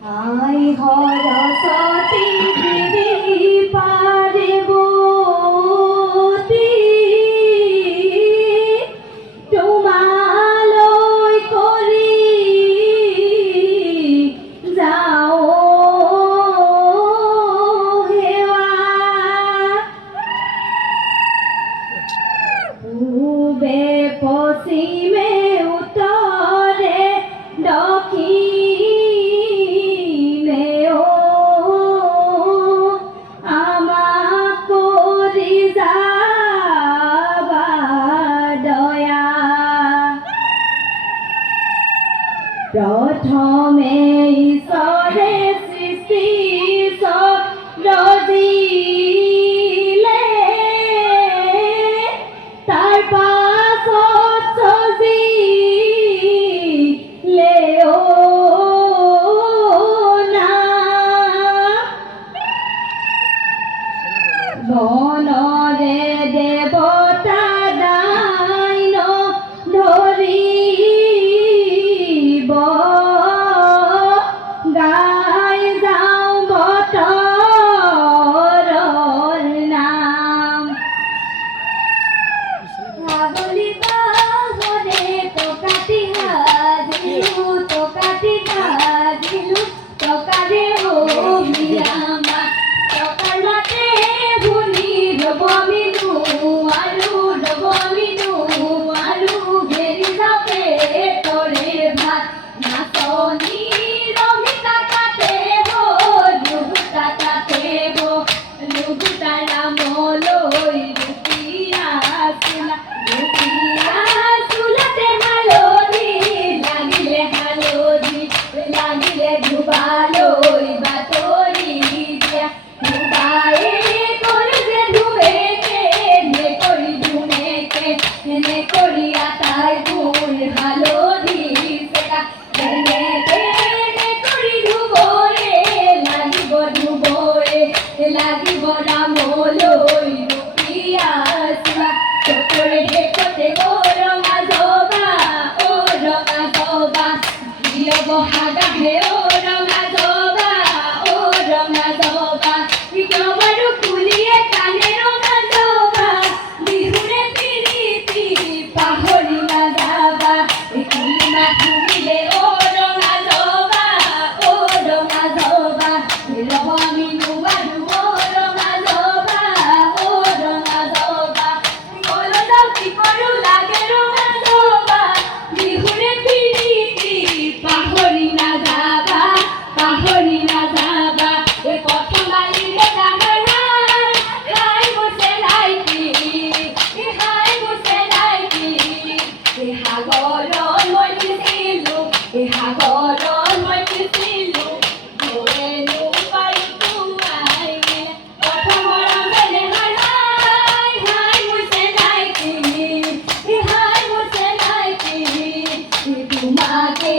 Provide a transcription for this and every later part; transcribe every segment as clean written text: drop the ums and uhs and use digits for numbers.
I হরসতী দেবী পার্বতী তোমালয় করি যাও হেওয়া পূবে পশ্চিমে উত্তরে দক্ষিণে ও আমাক করি যাবা দয়া প্রথমে ঈশ্বরে সৃষ্টি দিলে তার পাছত সজিলে ও না বনরে দেবতা দাইন ধরিব গাই যাও বতৰৰ নাম হাবলি বাহনে টকাটি হাজিলো টকাটি হাজিলো টকাৰে অভিয়ামা টকাৰ মাতে ভুলি ৰব মিনু আৰু ঘেৰি যাবে তৰে ভাত নাচনি ৰমিতা কাটে লুগুটা কাটে লুগুটা ৰামলৈ রুপিয়া চুলাতে হালধি লাগিলে ধুবালৈ বাতৰি দিয়া ধুবায়ে কৰে যে ধুমেকে নে কৰি আটাই গুণ হালধি চেকা নে কৰি ধুবয়ে লাগিব ৰামলৈ ৰূপিয়া চোৱা চকুৰে দেখোতে ৰঙা জবা প্ৰিয় বহাগাহে ৰঙা জবা কিয় বাৰু ফুলিয়ে কানে ৰঙা জবা বিহুৰে প্ৰীতি পাহৰি নাযাবা কুলি মাথুৰিলে ৰঙা জবা ৰব মিনু আৰু ৰঙা জবা কলদা কি কৰো লাগে ৰঙা জবা বিহুৰে প্ৰীতি পাহৰি নাযাবা এই প্ৰথম বালিৰে ডাঙৰ হাই বসে লাইকি এই সাগৰত মই দিছিলোঁ ধৰেনো পাৰি তোমাই প্ৰথমৰ ৰঙেৰে হাই বসে লাইকি তোমাকে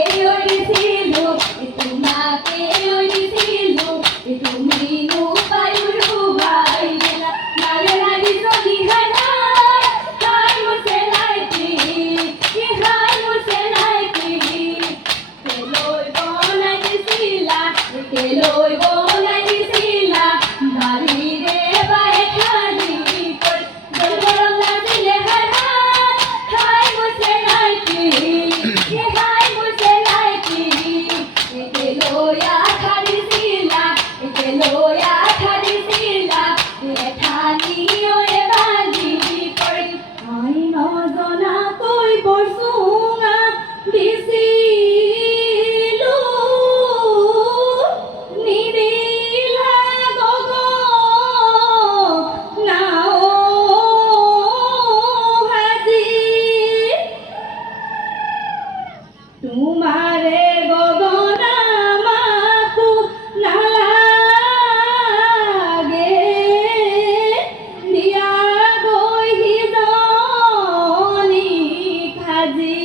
অৰিছিলোঁ তুমি নোপায়ো ভাই নালে লাগি চলি হাই বসে লাইকি কেলৈ বনাই দিছিলা বাৰীৰে বাই খালি কৰি জলৰং লাগিলে হাই বসে লাইকি কেলৈ আঠা দিছিলা এঠানি বালি কৰি আই নজনাকৈ বৰচুঙা দিছিলো নিদিলা গগনাও হাজি তোমাৰে গগনা মাকো নালাগে দিয়া গৈ সিজনি খাজি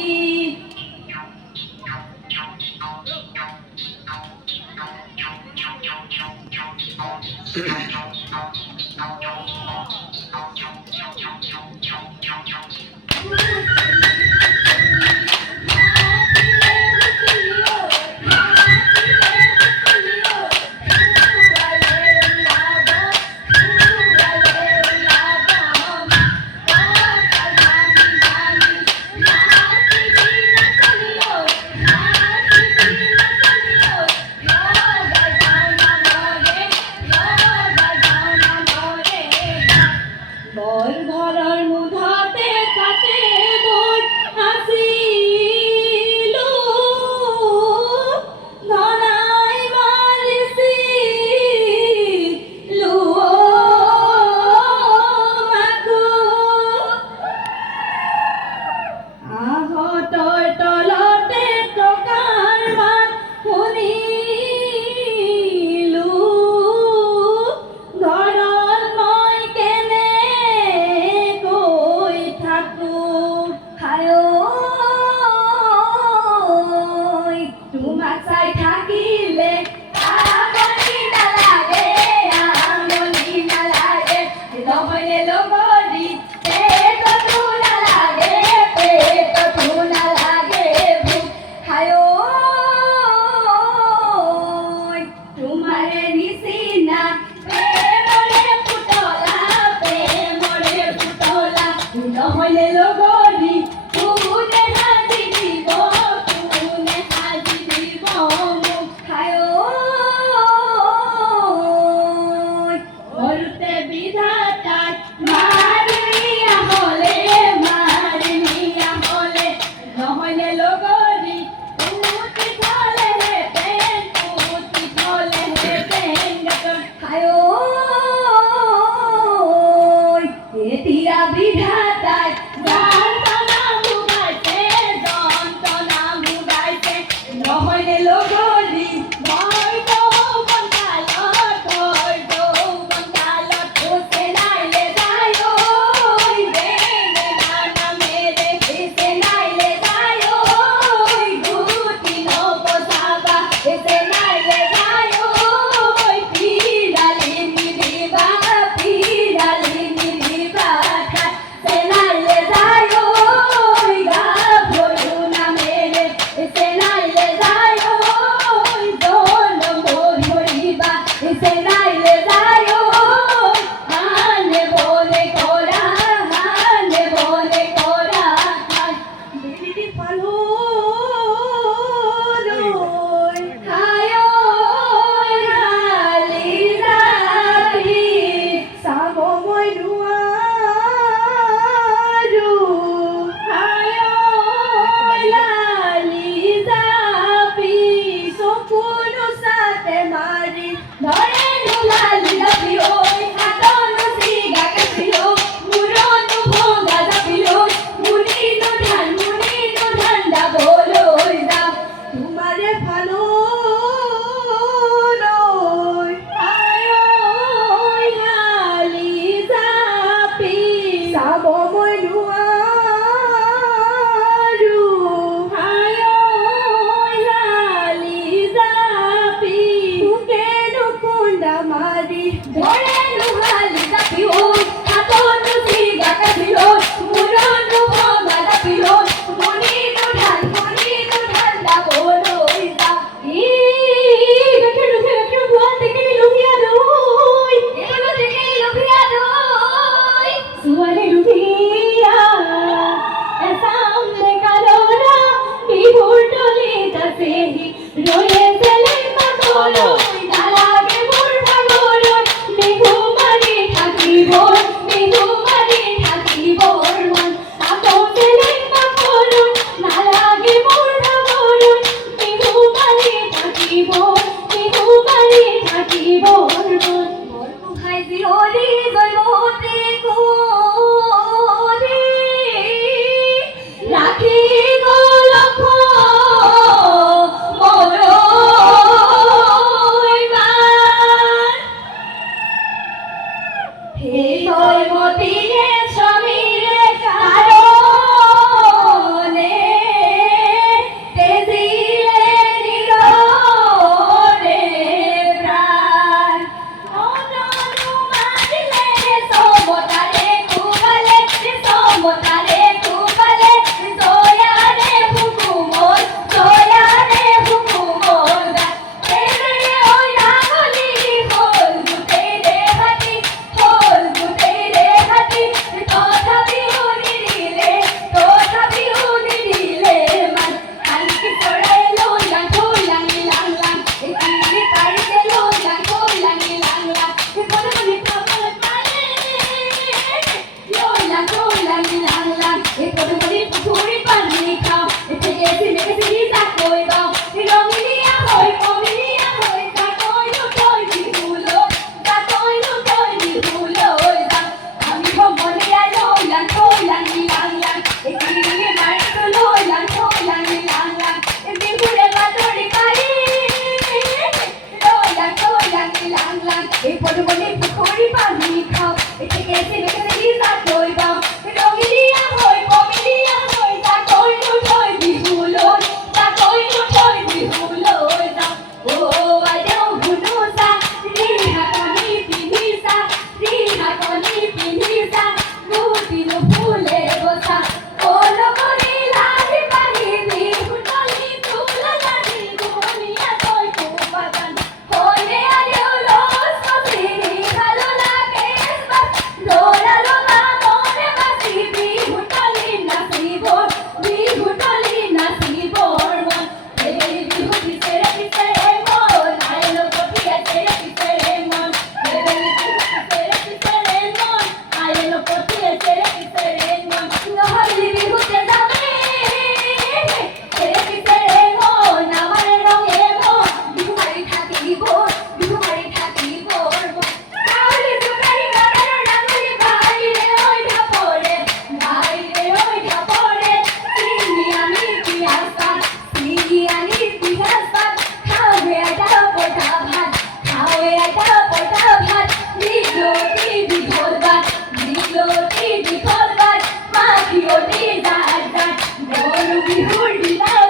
এটা পয়টা ভাত দিগলতি দিঘলবাত দিগলতি দিঘলবাত মাখিও দি দাঁত দাঁত গরু বিহুর দিনা